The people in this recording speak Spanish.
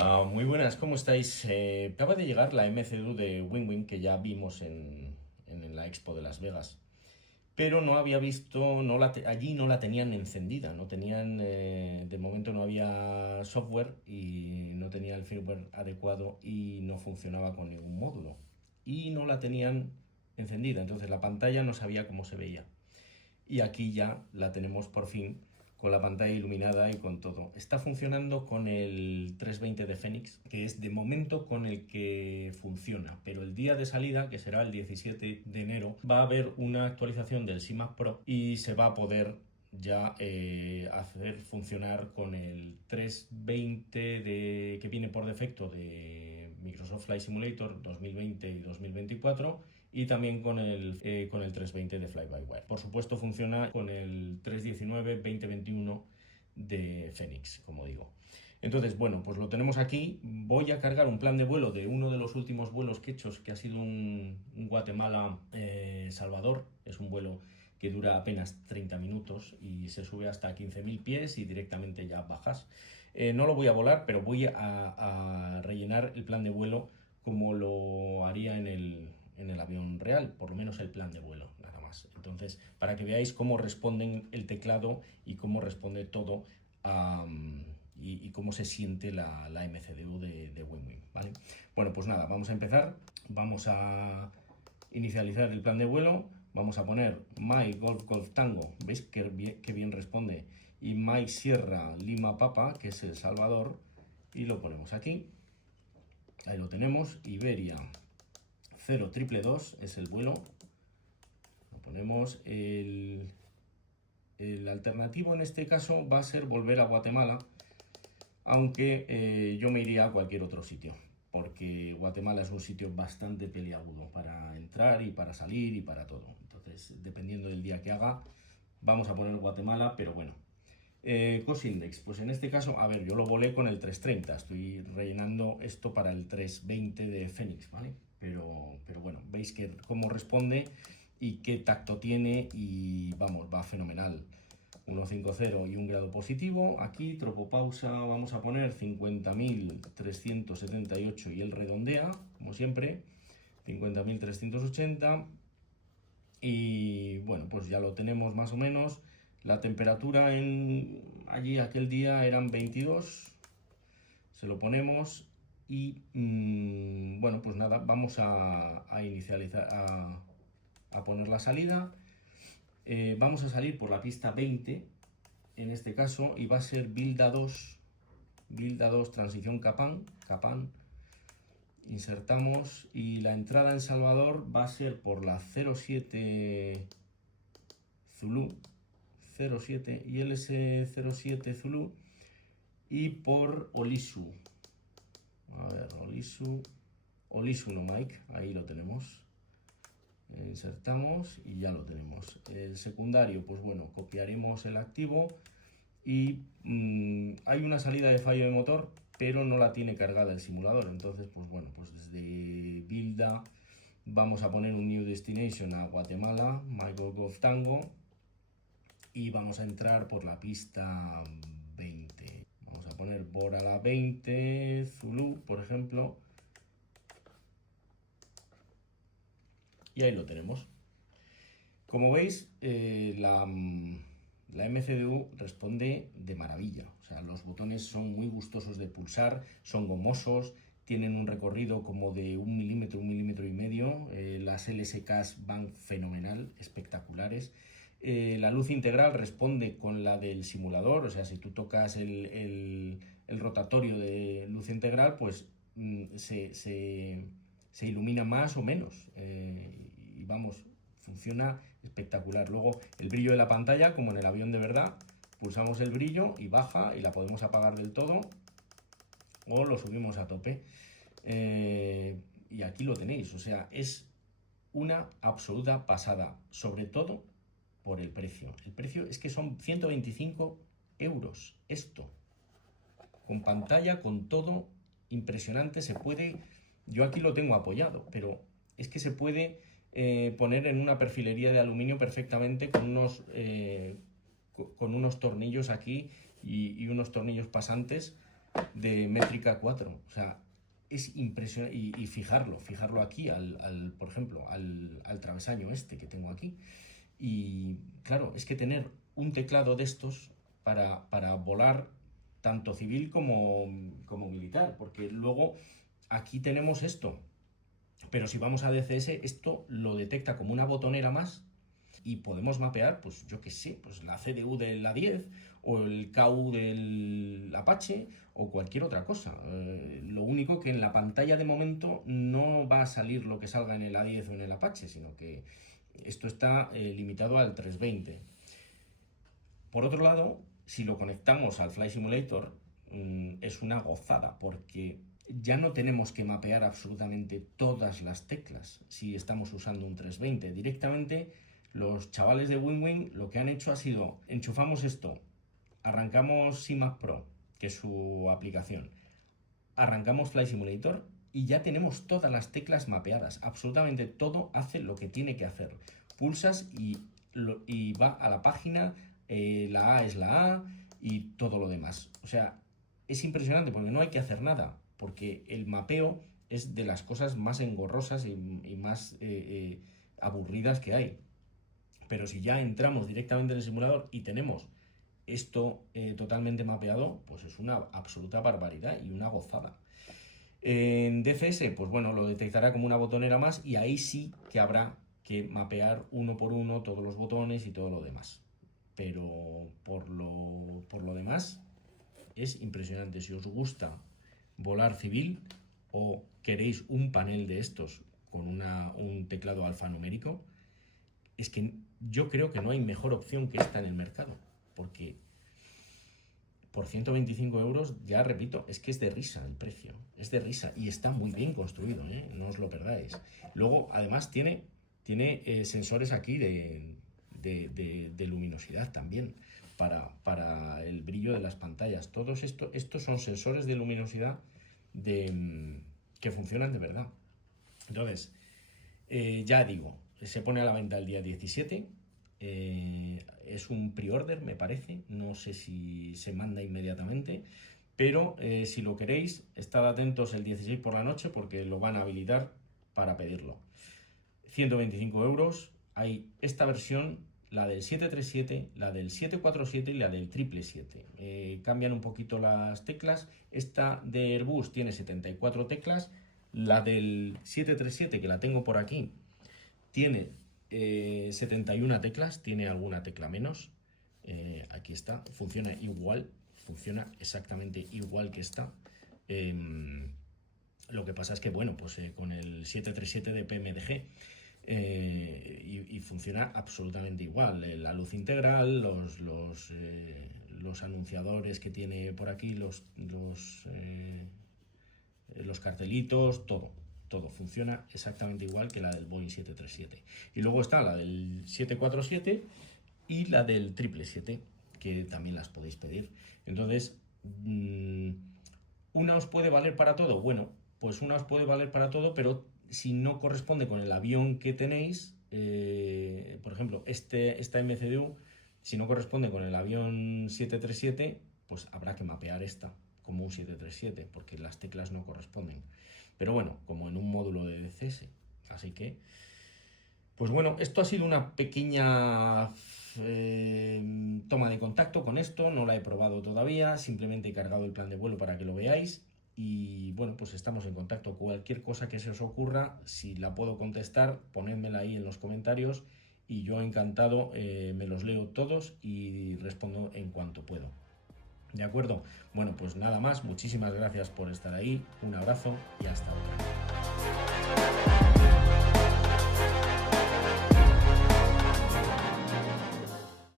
Hola, muy buenas, ¿cómo estáis? Acaba de llegar la MCU de WinWin que ya vimos en la Expo de Las Vegas, pero no había visto, allí no la tenían encendida, no tenían, de momento no había software y no tenía el firmware adecuado y no funcionaba con ningún módulo. Y no la tenían encendida, entonces la pantalla no sabía cómo se veía. Y aquí ya la tenemos por fin con la pantalla iluminada y con todo. Está funcionando con el 320 de Phoenix, que es de momento con el que funciona, pero el día de salida, que será el 17 de enero, va a haber una actualización del CMAC Pro y se va a poder ya hacer funcionar con el 320 que viene por defecto de Microsoft Flight Simulator 2020 y 2024 y también con el 320 de Fly-by-Wire. Por supuesto funciona con el 319-2021 de Phoenix, como digo. Entonces, bueno, pues lo tenemos aquí. Voy a cargar un plan de vuelo de uno de los últimos vuelos que he hecho, que ha sido un Guatemala-Salvador. Es un vuelo que dura apenas 30 minutos y se sube hasta 15.000 pies y directamente ya bajas. No lo voy a volar, pero voy a rellenar el plan de vuelo como lo haría en el avión real, por lo menos el plan de vuelo, nada más. Entonces, para que veáis cómo responden el teclado y cómo responde todo y cómo se siente la MCDU de WinWin, ¿vale? Bueno, pues nada, vamos a empezar. Vamos a inicializar el plan de vuelo. Vamos a poner My Golf Golf Tango, ¿veis qué bien responde? Y My Sierra Lima Papa, que es El Salvador, y lo ponemos aquí. Ahí lo tenemos, Iberia 0222 es el vuelo. Lo ponemos. El alternativo en este caso va a ser volver a Guatemala, aunque yo me iría a cualquier otro sitio, porque Guatemala es un sitio bastante peliagudo para entrar y para salir y para todo. Entonces, dependiendo del día que haga, vamos a poner Guatemala, pero bueno. Cost Index, pues en este caso, a ver, yo lo volé con el 330, estoy rellenando esto para el 320 de Phoenix, ¿vale? Pero bueno, veis que cómo responde y qué tacto tiene y vamos, va fenomenal. 150 y un grado positivo. Aquí, tropopausa, vamos a poner 50.378 y él redondea, como siempre, 50.380. Y bueno, pues ya lo tenemos más o menos. La temperatura allí aquel día eran 22. Se lo ponemos y bueno, pues nada, vamos a inicializar, a poner la salida. Vamos a salir por la pista 20 en este caso y va a ser Bilda 2, transición Capán. Insertamos y la entrada en Salvador va a ser por la 07 Zulu, 07 y LS07 Zulu y por Olisu. A ver, Olisu no Mike, ahí lo tenemos. Insertamos y ya lo tenemos. El secundario, pues bueno, copiaremos el activo y hay una salida de fallo de motor, pero no la tiene cargada el simulador. Entonces, pues bueno, pues desde Bilda vamos a poner un New Destination a Guatemala, My Golf Tango, y vamos a entrar por la pista 20. Vamos a poner Bora la 20, Zulu, por ejemplo. Y ahí lo tenemos. Como veis, la MCDU responde de maravilla. O sea, los botones son muy gustosos de pulsar, son gomosos, tienen un recorrido como de 1 milímetro, 1,5 milímetros. Las LSKs van fenomenal, espectaculares. La luz integral responde con la del simulador, o sea, si tú tocas el rotatorio de luz integral, pues se ilumina más o menos. Y vamos, funciona espectacular. Luego, el brillo de la pantalla, como en el avión de verdad, pulsamos el brillo y baja y la podemos apagar del todo o lo subimos a tope. Y aquí lo tenéis, o sea, es una absoluta pasada, sobre todo por el precio. El precio es que son 125 euros esto, con pantalla, con todo, impresionante. Se puede, yo aquí lo tengo apoyado, pero es que se puede poner en una perfilería de aluminio perfectamente con unos tornillos aquí y unos tornillos pasantes de métrica 4. O sea, es impresionante. Y fijarlo aquí, por ejemplo, al travesaño este que tengo aquí. Y claro, es que tener un teclado de estos para volar tanto civil como militar, porque luego aquí tenemos esto, pero si vamos a DCS, esto lo detecta como una botonera más y podemos mapear, pues yo qué sé, pues la CDU de la 10 o el KU del Apache o cualquier otra cosa. Lo único que en la pantalla de momento no va a salir lo que salga en el A10 o en el Apache, sino que esto está limitado al 320. Por otro lado, si lo conectamos al Flight Simulator, es una gozada porque ya no tenemos que mapear absolutamente todas las teclas si estamos usando un 320. Directamente los chavales de WinWing lo que han hecho ha sido, enchufamos esto, arrancamos CMAP Pro, que es su aplicación, arrancamos Flight Simulator y ya tenemos todas las teclas mapeadas. Absolutamente todo hace lo que tiene que hacer. Pulsas y va a la página, la A es la A y todo lo demás. O sea, es impresionante porque no hay que hacer nada, porque el mapeo es de las cosas más engorrosas y más aburridas que hay. Pero si ya entramos directamente en el simulador y tenemos esto totalmente mapeado, pues es una absoluta barbaridad y una gozada. En DCS, pues bueno, lo detectará como una botonera más y ahí sí que habrá que mapear uno por uno todos los botones y todo lo demás. Pero por lo demás es impresionante. Si os gusta volar civil o queréis un panel de estos con un teclado alfanumérico, es que yo creo que no hay mejor opción que esta en el mercado, porque por 125 euros, ya repito, es que es de risa el precio, es de risa y está muy bien construido, no os lo perdáis. Luego, además, tiene sensores aquí de luminosidad también para el brillo de las pantallas. Todos estos son sensores de luminosidad que funcionan de verdad. Entonces, ya digo, se pone a la venta el día 17. Es un pre-order, me parece. No sé si se manda inmediatamente. Pero si lo queréis, estad atentos el 16 por la noche porque lo van a habilitar para pedirlo. 125 euros. Hay esta versión, la del 737, la del 747 y la del 777. Cambian un poquito las teclas. Esta de Airbus tiene 74 teclas. La del 737, que la tengo por aquí, tiene 71 teclas, tiene alguna tecla menos. Aquí está, funciona igual, funciona exactamente igual que esta. Lo que pasa es que, bueno, pues con el 737 de PMDG y funciona absolutamente igual. La luz integral, los anunciadores que tiene por aquí, los cartelitos, todo funciona exactamente igual que la del Boeing 737. Y luego está la del 747 y la del 777, que también las podéis pedir. Entonces, ¿una os puede valer para todo? Bueno, pues una os puede valer para todo, pero si no corresponde con el avión que tenéis, por ejemplo, esta MCDU, si no corresponde con el avión 737, pues habrá que mapear esta como un 737, porque las teclas no corresponden. Pero bueno, como en un módulo de DCS. Así que, pues bueno, esto ha sido una pequeña toma de contacto con esto. No la he probado todavía, simplemente he cargado el plan de vuelo para que lo veáis. Y bueno, pues estamos en contacto. Cualquier cosa que se os ocurra, si la puedo contestar, ponedmela ahí en los comentarios y yo encantado me los leo todos y respondo en cuanto puedo. ¿De acuerdo? Bueno, pues nada más, muchísimas gracias por estar ahí, un abrazo y hasta otra.